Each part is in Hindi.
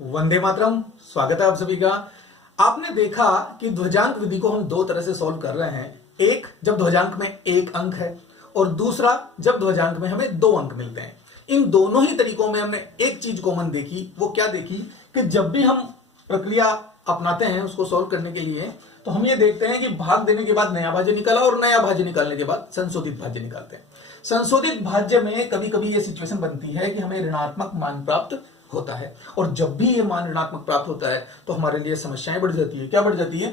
वंदे मातरम। स्वागत है आप सभी का। आपने देखा कि ध्वजांक विधि को हम दो तरह से सॉल्व कर रहे हैं। एक, जब ध्वजांक में एक अंक है, और दूसरा जब ध्वजांक में हमें दो अंक मिलते हैं। इन दोनों ही तरीकों में हमने एक चीज कॉमन देखी। वो क्या देखी कि जब भी हम प्रक्रिया अपनाते हैं उसको सॉल्व करने के लिए, तो हम ये देखते हैं कि भाग देने के बाद नया भाज्य निकाला और नया भाज्य निकालने के बाद संशोधित भाज्य निकालते हैं। संशोधित भाज्य में कभी कभी ये सिचुएशन बनती है कि हमें ऋणात्मक मान प्राप्त होता है, और जब भी ये मान ऋणात्मक प्राप्त होता है तो हमारे लिए समस्याएं बढ़ जाती है। क्या बढ़ जाती है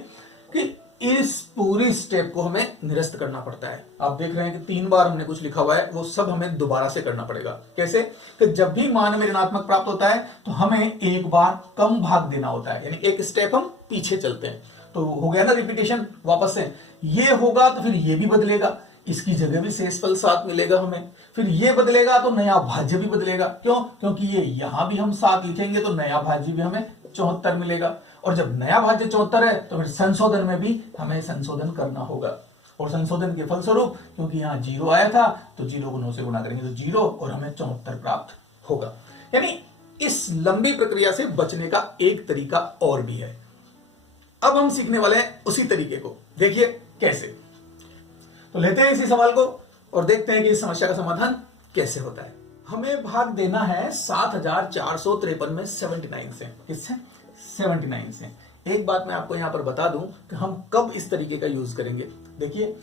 कि इस पूरी स्टेप को हमें निरस्त करना पड़ता है। आप देख रहे हैं कि 3 बार हमने कुछ लिखा हुआ है, वो सब हमें दोबारा से करना पड़ेगा। कैसे कि जब भी मान में ऋणात्मक प्राप्त होता है तो हमें एक बार कम भाग देना होता है, यानी एक स्टेप हम पीछे चलते हैं। तो हो गया ना रिपीटेशन। वापस से ये होगा तो फिर ये भी बदलेगा, इसकी जगह भी शेषफल 7 मिलेगा हमें। फिर ये बदलेगा तो नया भाज्य भी बदलेगा। क्यों? क्योंकि ये यहां भी हम 7 लिखेंगे तो नया भाज्य भी हमें 74 मिलेगा, और जब नया भाज्य 74 है तो फिर संशोधन में भी हमें संशोधन करना होगा। और संशोधन के फलस्वरूप, क्योंकि यहां 0 आया था तो 0 को 9 से गुणा करेंगे तो 0, और हमें 74 प्राप्त होगा। यानी इस लंबी प्रक्रिया से बचने का एक तरीका और भी है। अब हम सीखने वाले हैं उसी तरीके को। देखिए कैसे। तो लेते हैं इसी सवाल को और देखते हैं कि इस समस्या का समाधान कैसे होता है। हमें भाग देना है 7453 में 79 से। किससे? 79 से। एक बात मैं आपको यहां पर बता दूं कि हम कब इस तरीके का यूज करेंगे। देखिए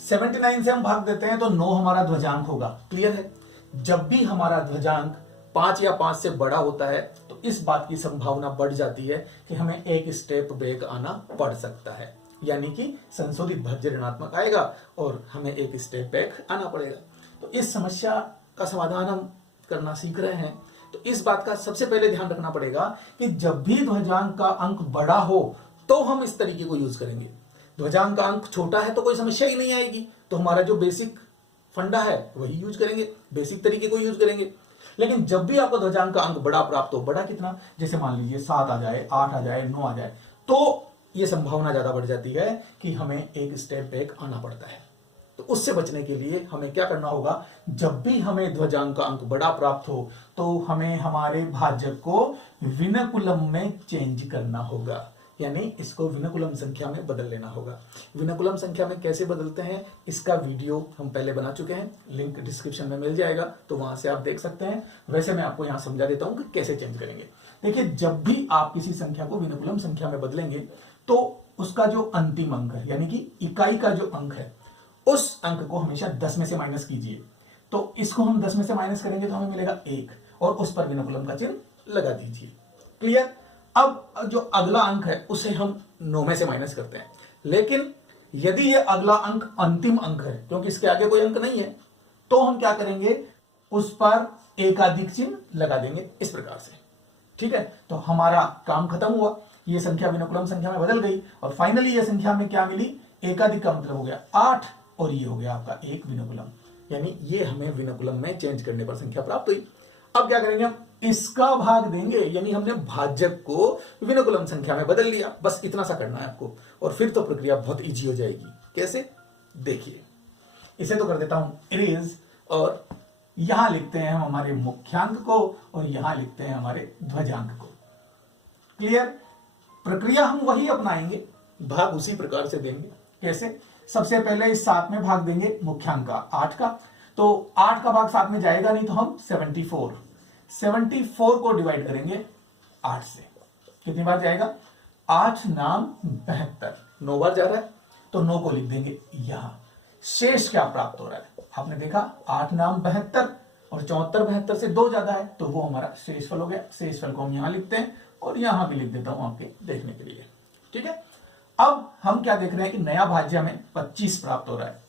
79 से हम भाग देते हैं तो 9 हमारा ध्वजांक होगा। क्लियर है? जब भी हमारा ध्वजांक 5 या 5 से बड़ा होता है तो इस बात की संभावना बढ़ जाती है कि हमें एक स्टेप बैक आना पड़ सकता है, यानी कि संशोधित भाज्य ऋणात्मक आएगा और हमें एक स्टेप बैक आना पड़ेगा। तो इस समस्या का समाधान हम करना सीख रहे हैं, तो इस बात का सबसे पहले ध्यान रखना पड़ेगा कि जब भी ध्वजांक का अंक बड़ा हो तो हम इस तरीके को यूज करेंगे। ध्वजांक का अंक छोटा है तो कोई समस्या ही नहीं आएगी, तो हमारा जो बेसिक फंडा है वही यूज करेंगे, बेसिक तरीके को यूज करेंगे। लेकिन जब भी आपको ध्वजांक का अंक बड़ा प्राप्त हो, बड़ा कितना, जैसे मान लीजिए 7 आ जाए, 8 आ जाए, 9 आ जाए, तो ये संभावना ज्यादा बढ़ जाती है कि हमें एक स्टेप बैक आना पड़ता है। तो उससे बचने के लिए हमें क्या करना होगा, जब भी हमें ध्वजांक का अंक बड़ा प्राप्त हो तो हमें हमारे भाजक को विनकुलम में चेंज करना होगा, यानी इसको विनकुलम संख्या में बदल लेना होगा। विनकुलम संख्या में कैसे बदलते हैं इसका वीडियो हम पहले बना चुके हैं, लिंक डिस्क्रिप्शन में मिल जाएगा, तो वहां से आप देख सकते हैं। वैसे मैं आपको यहां समझा देता हूं कि कैसे चेंज करेंगे। देखिए जब भी आप किसी संख्या को विनकुलम संख्या में बदलेंगे तो उसका जो अंतिम अंक है, यानी कि इकाई का जो अंक है, उस अंक को हमेशा 10 में से माइनस कीजिए। तो इसको हम 10 में से माइनस करेंगे तो हमें मिलेगा 1, और उस पर विनकुलम का चिन्ह लगा दीजिए। क्लियर? अब जो अगला अंक है उसे हम 9 में से माइनस करते हैं, लेकिन यदि ये अगला अंक अंतिम अंक है, क्योंकि इसके आगे कोई अंक नहीं है, तो हम क्या करेंगे, उस पर एकाधिक चिन्ह लगा देंगे इस प्रकार से। ठीक है? तो हमारा काम खत्म हुआ, ये संख्या विनकुलम संख्या में बदल गई, और फाइनली ये संख्या में क्या मिली, एकाधिक का मतलब हो गया 8, और ये हो गया आपका एक विनकुलम, यानी ये हमें विनकुलम में चेंज करने पर संख्या प्राप्त हुई। अब क्या करेंगे, हम इसका भाग देंगे, यानी हमने भाजक को विनकुलम संख्या में बदल लिया। बस इतना सा करना है आपको, और फिर तो प्रक्रिया बहुत इजी हो जाएगी। कैसे? देखिए, इसे तो कर देता हूं इरेज, और यहां लिखते हैं हम हमारे मुख्यांक को, और यहां लिखते हैं हमारे ध्वजांक को। क्लियर? प्रक्रिया हम वही अपनाएंगे, भाग उसी प्रकार से देंगे। कैसे? सबसे पहले इस 7 में भाग देंगे मुख्यांक का 8 का, तो 8 का भाग 7 में जाएगा नहीं, तो हम 74 को डिवाइड करेंगे 8 से। कितनी बार जाएगा? 8 नाम 72, 9 बार जा रहा है, तो 9 को लिख देंगे यहां। शेष क्या प्राप्त हो रहा है, आपने देखा 8 नाम 72, और 74 72 से 2 ज्यादा है, तो वो हमारा शेषफल हो गया। शेषफल को हम यहां लिखते हैं, और यहां भी लिख देता हूं आपके देखने के लिए। ठीक है? अब हम क्या देख रहे हैं कि नया भाज्य हमें 25 प्राप्त हो रहा है।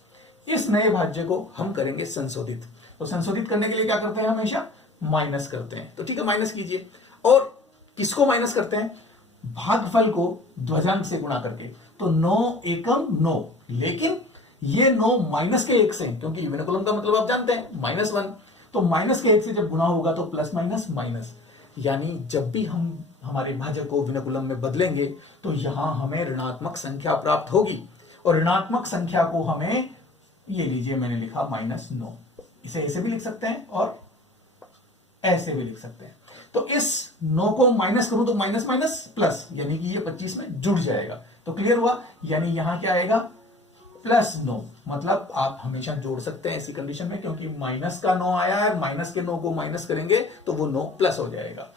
इस नए भाज्य को हम करेंगे संशोधित। तो संशोधित करने के लिए क्या करते हैं, हमेशा माइनस करते हैं। तो ठीक है, माइनस कीजिए। और किसको माइनस करते हैं? भागफल को ध्वजांक से गुणा करके। तो 9 एकम 9, लेकिन ये 9 माइनस के 1 से, क्योंकि विनकुलम का मतलब आप जानते हैं -1, तो माइनस के 1 से जब गुणा होगा तो प्लस माइनस माइनस, यानी जब भी हम हमारे भाजक को विनकुलम में बदलेंगे तो यहां हमें ऋणात्मक संख्या प्राप्त होगी, और ऋणात्मक संख्या को हमें, ये लीजिए मैंने लिखा -9, इसे ऐसे भी लिख सकते हैं और ऐसे भी लिख सकते हैं। तो इस 9 को माइनस करूं तो माइनस माइनस प्लस, यानी कि ये 25 में जुड़ जाएगा। तो क्लियर हुआ, यानी यहां क्या आएगा +9। मतलब आप हमेशा जोड़ सकते हैं ऐसी कंडीशन में, क्योंकि माइनस का 9 आया है, माइनस के 9 को माइनस करेंगे तो वो 9 प्लस हो जाएगा।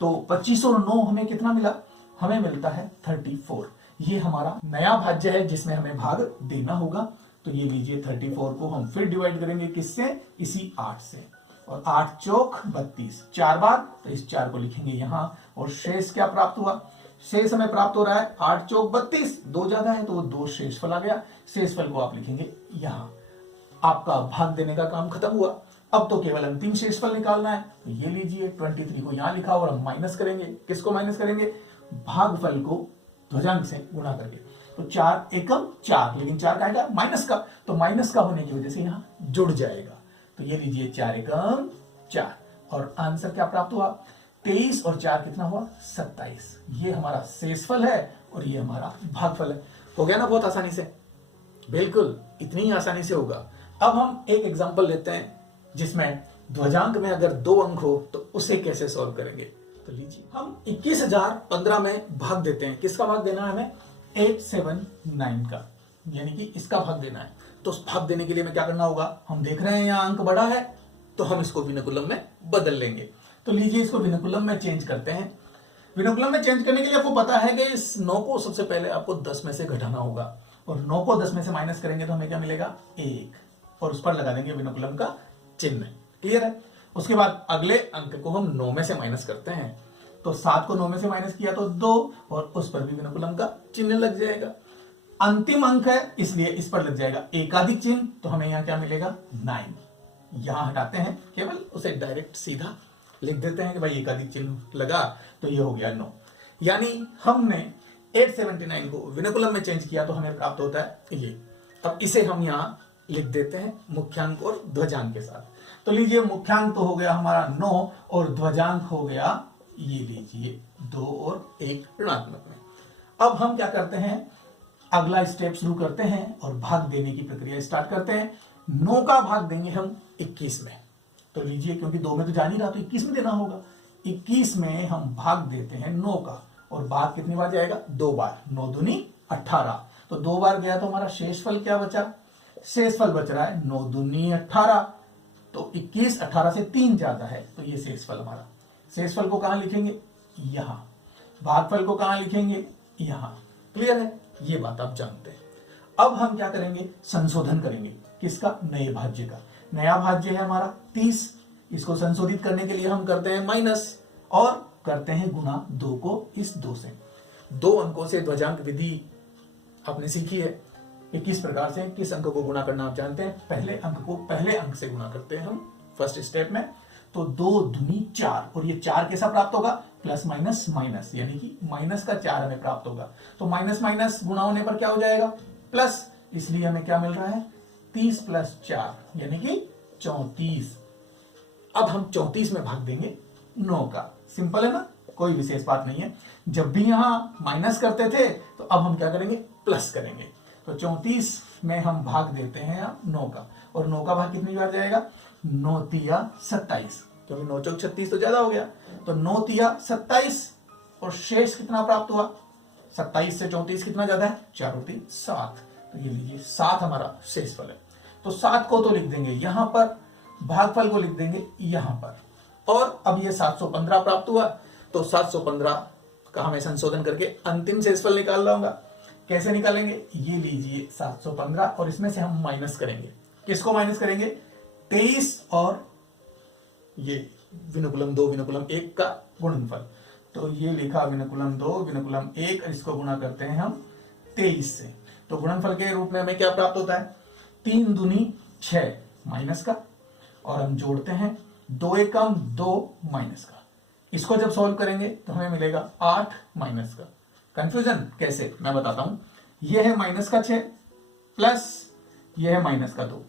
तो 25 और 9 हमें कितना मिला, हमें मिलता है 34। ये हमारा नया भाज्य है जिसमें हमें भाग देना होगा। तो ये लीजिए 34 को हम फिर डिवाइड करेंगे किससे, इसी 8 से, और 8 चौक 32, 4 बार, तो इस 4 को लिखेंगे यहां, और शेष क्या प्राप्त हुआ, शेष हमें प्राप्त हो रहा है 8 चौक 32, 2 ज्यादा है तो वो 2 शेषफल आ गया। शेषफल को आप लिखेंगे यहां। आपका भाग देने का काम खत्म हुआ। अब तो केवल अंतिम शेषफल निकालना है। तो ये लीजिए 23 को यहां लिखा और हम माइनस करेंगे, किसको माइनस करेंगे, भागफल को ध्वजांक से गुणा करके। तो 4 एकम 4, लेकिन 4 का आएगा माइनस का, तो माइनस का होने की वजह से यहां जुड़ जाएगा। तो ये लीजिए 4 एकम 4, और आंसर क्या प्राप्त हुआ, 23 और 4 कितना हुआ, 27। ये हमारा शेषफल है और ये हमारा भागफल है। हो गया ना बहुत आसानी से, बिल्कुल इतनी ही आसानी से होगा। अब हम एक एग्जांपल लेते हैं जिसमें ध्वजांक में अगर 2 अंक हो तो उसे कैसे सॉल्व करेंगे। तो लीजिए हम 21,015 में भाग देते हैं। किसका भाग देना है हमें, 879 का, यानी कि इसका भाग देना है। तो उस भाग देने के लिए हमें क्या करना होगा, हम देख रहे हैं यहाँ अंक बड़ा है तो हम इसको विनुकुलम में बदल लेंगे। तो लीजिए इसको विनुकुलम में चेंज करते हैं। विनुकुलम में चेंज करने के लिए आपको पता है कि इस 9 को सबसे पहले आपको 10 में से घटाना होगा, और 9 को 10 में से माइनस करेंगे तो हमें क्या मिलेगा, 1, और उस पर लगा देंगे विनुकुलम का चिन्ह। क्लियर है। उसके बाद अगले अंक को हम 9 में से माइनस करते हैं, तो 7 को 9 में से माइनस किया तो 2, और उस पर भी विनुकुलम का चिन्ह लग जाएगा। अंतिम अंक है इसलिए इस पर लग जाएगा एकाधिक चिन्ह, तो हमें यहां क्या मिलेगा, 9। यहां हटाते हैं, केवल उसे डायरेक्ट सीधा लिख देते हैं कि भाई एकाधिक चिन्ह लगा, तो ये हो गया 9। यानी हमने 879 को विनुकुलम में चेंज किया तो हमें प्राप्त होता है ये। अब इसे हम यहां लिख देते हैं मुख्यांक और ध्वजांक के साथ। तो लीजिए मुख्यांक तो हो गया हमारा 9 और ध्वजांक हो गया ये लीजिए 2 और 1 ऋणात्मक में। अब हम क्या करते हैं, अगला स्टेप शुरू करते हैं और भाग देने की प्रक्रिया स्टार्ट करते हैं। 9 का भाग देंगे हम 21 में। तो लीजिए क्योंकि 2 में तो जा नहीं रहा तो 21 में देना होगा। 21 में हम भाग देते हैं 9 का, और भाग कितनी बार जाएगा, 2 बार। 9 दूनी 18, तो 2 बार गया तो हमारा शेषफल क्या बचा, शेषफल बच रहा है 9 दूनी 18, तो 21 18 से 3 ज्यादा है, तो ये शेषफल हमारा। शेषफल को कहां लिखेंगे, यहां। भागफल को कहां लिखेंगे, यहां। क्लियर है, ये बात आप जानते हैं। अब हम क्या करेंगे, संशोधन करेंगे। किसका, नए भाज्य का। नया भाज्य है हमारा 30, इसको संशोधित करने के लिए हम करते हैं माइनस और करते हैं गुना 2 को इस 2 से। 2 अंकों से ध्वजांक विधि आपने सीखी है कि किस प्रकार से किस अंक को गुणा करना आप जानते हैं। पहले अंक को पहले अंक से गुणा करते हैं हम फर्स्ट स्टेप में। तो 2 दूनी 4, और ये 4 कैसा प्राप्त होगा, प्लस माइनस माइनस, यानी कि माइनस का 4 हमें प्राप्त होगा। तो माइनस माइनस गुणा होने पर क्या हो जाएगा, प्लस, इसलिए हमें क्या मिल रहा है, 30 + 4 यानी कि 34। अब हम 34 में भाग देंगे 9 का। सिंपल है ना, कोई विशेष बात नहीं है। जब भी यहां माइनस करते थे तो अब हम क्या करेंगे, प्लस करेंगे। तो 34 में हम भाग देते हैं 9 का, और 9 का भाग कितनी बार जाएगा, 9 तिया 27, क्योंकि 9 चौक 36 तो ज्यादा हो गया। तो 9 तिया 27, और शेष कितना प्राप्त हुआ, 27 से 34 कितना ज्यादा है, 4 और 3 7, तो ये लीजिए 7 हमारा शेषफल है। तो 7 को तो लिख देंगे यहां पर, भागफल को लिख देंगे यहां पर, और अब ये 715 प्राप्त हुआ। तो 715 का हमें संशोधन करके अंतिम शेषफल निकाल लाऊंगा। कैसे निकालेंगे, ये लीजिए 715, और इसमें से हम माइनस करेंगे। किसको माइनस करेंगे, 23 और ये विनुकुलम 2 विनुकुलम 1 का गुणनफल। तो ये लिखा विनुकुलम 2 विनुकुलम 1, इसको गुणा करते हैं हम 23 से। तो गुणनफल के रूप में हमें क्या प्राप्त होता है, 3 दूनी 6 माइनस का, और हम जोड़ते हैं 2 एकम 2 माइनस का। इसको जब सॉल्व करेंगे तो हमें मिलेगा 8 माइनस का। कंफ्यूजन कैसे, मैं बताता हूं। ये है माइनस का 6 प्लस ये है माइनस का 2।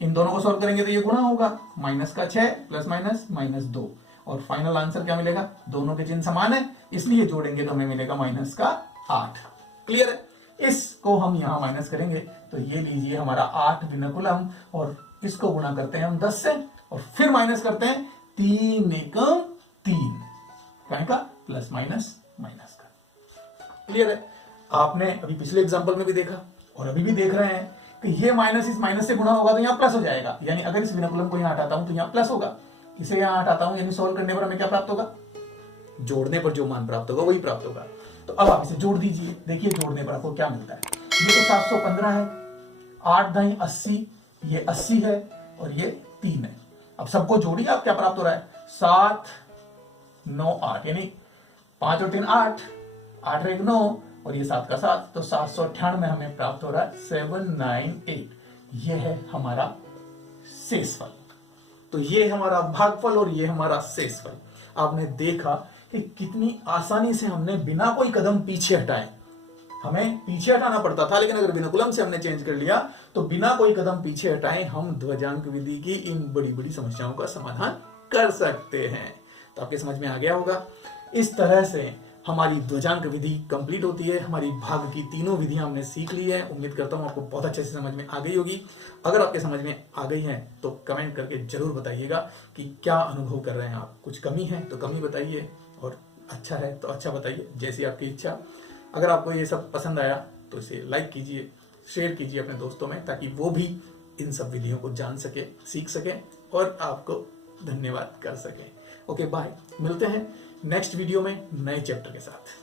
इन दोनों को सॉल्व करेंगे तो ये गुणा होगा, माइनस का 6 प्लस माइनस -2, और फाइनल आंसर क्या मिलेगा, दोनों के चिन्ह समान है इसलिए जोड़ेंगे तो हमें मिलेगा माइनस का 8। क्लियर है। इसको हम यहां माइनस करेंगे तो ये लीजिए हमारा 8 विनुकुलम, और इसको गुणा करते हैं हम 10 से, और फिर माइनस करते हैं 3 एकम 3, क्या का, प्लस माइनस माइनस का। क्लियर है? आपने अभी पिछले एग्जांपल में भी देखा और अभी भी देख रहे हैं कि ये माइनस इस माइनस से गुणा होगा तो यहाँ प्लस हो जाएगा, यानी अगर इस विनकुलम को यहाँ हटाता हूं तो यहाँ प्लस होगा, इसे यहाँ हटाता हूं यानी सॉल्व करने पर हमें क्या प्राप्त होगा, जोड़ने पर जो मान प्राप्त होगा वही प्राप्त होगा। तो अब आप इसे जोड़ दीजिए, देखिए जोड़ने पर आपको क्या मिलता है। ये तो 715 है, 8 दाई 80, ये 80 है और ये 3 है। अब सबको जोड़िए, आप क्या प्राप्त हो रहा है, 7 9 8, यानी 5 और 3 8, 8 और 1 9 और ये 7 का 7, तो 798 हमें प्राप्त हो रहा है 798। ये है हमारा शेषफल। तो ये हमारा भागफल और ये हमारा शेषफल। आपने देखा कि कितनी आसानी से हमने बिना कोई कदम पीछे हटाए, हमें पीछे हटाना पड़ता था, लेकिन अगर विनकुलम से हमने चेंज कर लिया तो बिना कोई कदम पीछे हटाए हम ध्वजांक विधि की इन बड़ी बड़ी समस्याओं का समाधान कर सकते हैं। तो आपके समझ में आ गया होगा। इस तरह से हमारी ध्वजांक विधि कंप्लीट होती है। हमारी भाग की तीनों विधियां हमने सीख ली है। उम्मीद करता हूं आपको बहुत अच्छे से समझ में आ गई होगी। अगर आपके समझ में आ गई है तो कमेंट करके जरूर बताइएगा कि क्या अनुभव कर रहे हैं आप। कुछ कमी है तो कमी बताइए और अच्छा है तो अच्छा बताइए, जैसी आपकी इच्छा। अगर आपको ये सब पसंद आया तो इसे लाइक कीजिए, शेयर कीजिए अपने दोस्तों में, ताकि वो भी इन सब विधियों को जान सके, सीख सके और आपको धन्यवाद कर सके। ओके बाय, मिलते हैं नेक्स्ट वीडियो में नए चैप्टर के साथ।